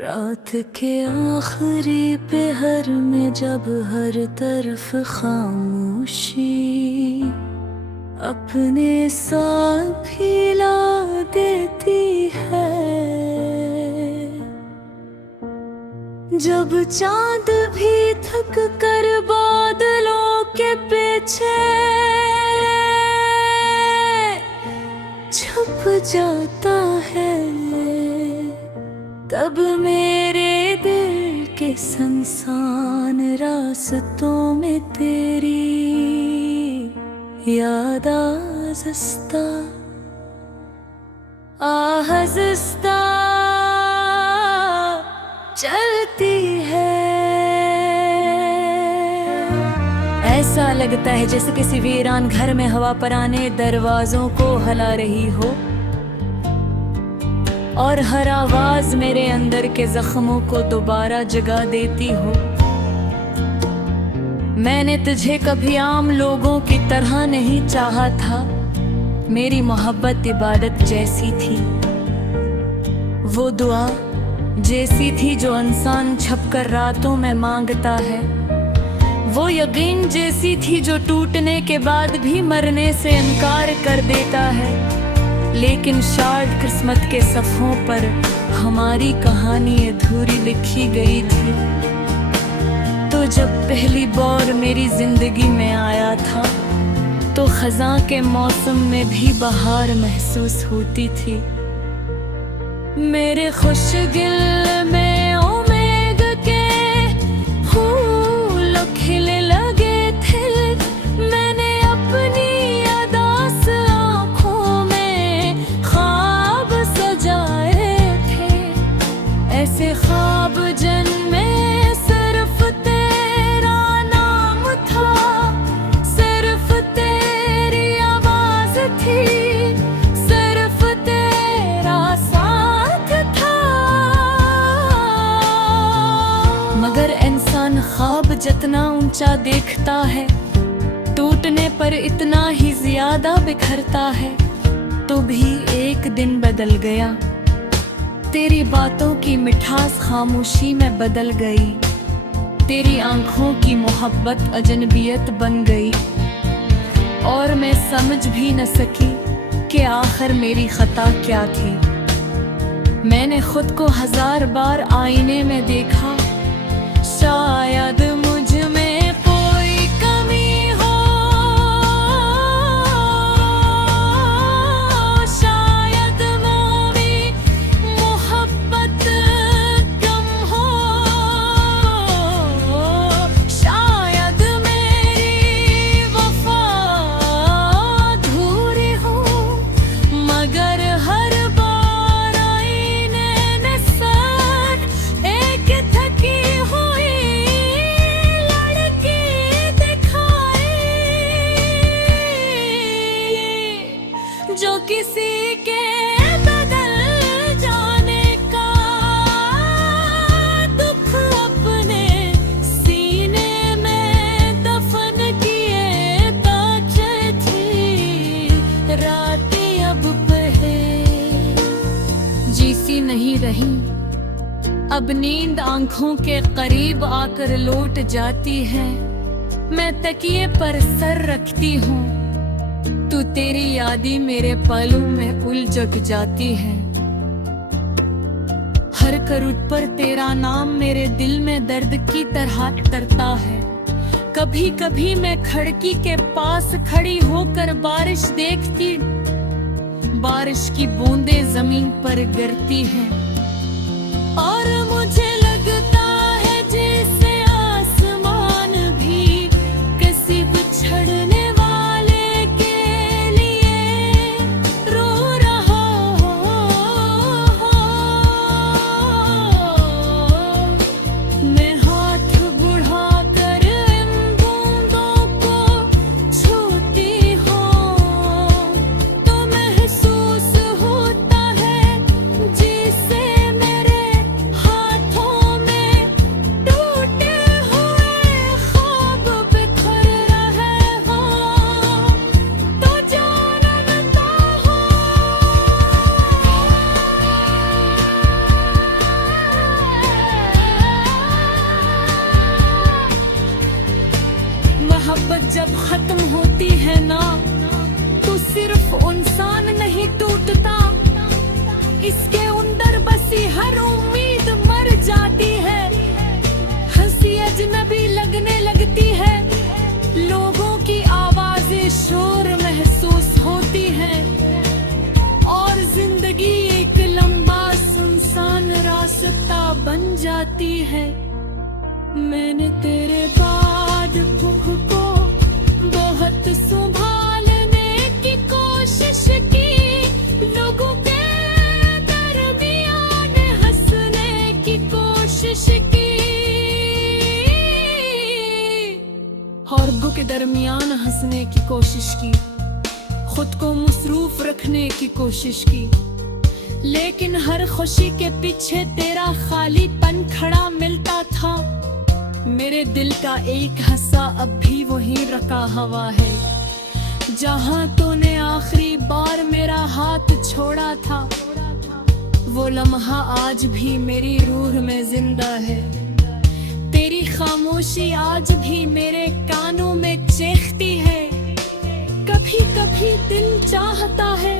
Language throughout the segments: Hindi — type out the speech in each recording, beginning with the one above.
रात के आखिरी पहर में जब हर तरफ खामोशी अपने साथ हिला देती है, जब चांद भी थक कर बादलों के पीछे छुप जाता है, तब मेरे दिल के सुनसान रास्तों में तेरी याद आज़िस्ता आहिस्ता चलती है। ऐसा लगता है जैसे किसी वीरान घर में हवा पुराने दरवाजों को हिला रही हो, और हर आवाज मेरे अंदर के जख्मों को दोबारा जगा देती हो। मैंने तुझे कभी आम लोगों की तरह नहीं चाहा था, मेरी मोहब्बत इबादत जैसी थी, वो दुआ जैसी थी जो इंसान छपकर रातों में मांगता है, वो यकीन जैसी थी जो टूटने के बाद भी मरने से इनकार कर देता है। लेकिन शायद किस्मत के सफ़ों पर हमारी कहानी अधूरी लिखी गई थी। तो जब पहली बार मेरी जिंदगी में आया था तो खज़ां के मौसम में भी बहार महसूस होती थी। मेरे खुशदिल में उम्मीद के फूल खिले लगे थे, मैंने अपनी अदास आँखों में ख्वाब सजाए थे। ऐसे ख्वाब जन्मे सिर्फ तेरा नाम था, सिर्फ तेरी आवाज थी, सिर्फ तेरा साथ था। मगर इंसान ख्वाब जितना ऊंचा देखता है, टूटने पर इतना ही ज्यादा बिखरता है। तो भी एक दिन बदल गया, तेरी बातों की मिठास खामोशी में बदल गई, तेरी आंखों की मोहब्बत अजनबियत बन गई, और मैं समझ भी न सकी कि आखिर मेरी खता क्या थी। मैंने खुद को 1000 बार आईने में देखा, शायद मुझ में कोई कमी हो, शायद मेरी मोहब्बत कम हो, शायद मेरी वफा अधूरी हो। मगर हर बार आईने ने सर एक थकी हुई जो किसी के बदल जाने का दुख अपने सीने में दफन किए ताजे थी। रातें अब बहे जीसी नहीं रही, अब नींद आंखों के करीब आकर लौट जाती है। मैं तकिए पर सर रखती हूँ, तू तेरी यादें मेरे पलों में उलझक जाती है। हर करवट पर तेरा नाम मेरे दिल में दर्द की तरह तरता है। कभी कभी मैं खिड़की के पास खड़ी होकर बारिश देखती, बारिश की बूंदें जमीन पर गिरती हैं, और मुझे लगता है जैसे आसमान भी किसी बिछड़ने जिसे बन जाती है। मैंने तेरे बाद भूख को बहुत संभालने की कोशिश की, लोगों के दरमियान हंसने की कोशिश की, और भूख के दरमियान हंसने की कोशिश की, खुद को मसरूफ रखने की कोशिश की, लेकिन हर खुशी के पीछे तेरा खालीपन खड़ा मिलता था। मेरे दिल का एक हिस्सा अब भी वहीं रखा हुआ है, जहां तूने आखिरी बार मेरा हाथ छोड़ा था। वो लम्हा आज भी मेरी रूह में जिंदा है, तेरी खामोशी आज भी मेरे कानों में चीखती है। कभी कभी दिल चाहता है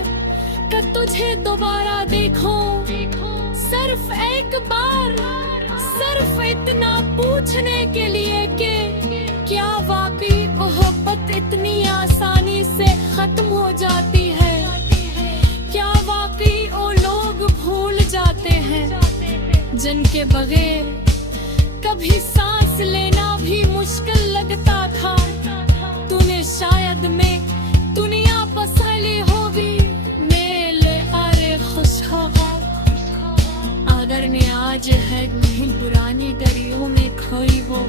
कि तुझे दोबारा देखूं, सिर्फ एक बार, सिर्फ इतना पूछने के लिए कि क्या वाकई मोहब्बत इतनी आसानी से खत्म हो जाती है? क्या वाकई वो लोग भूल जाते हैं जिनके बगैर कभी सांस लेना भी मुश्किल लगता था? तूने शायद में दुनिया पसली होगी, मेले अरे खुशखबर अगर ने आज है नहीं पुरानी दरियों में खोई वो,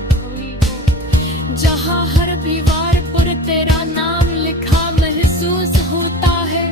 जहाँ हर दीवार पर तेरा नाम लिखा महसूस होता है।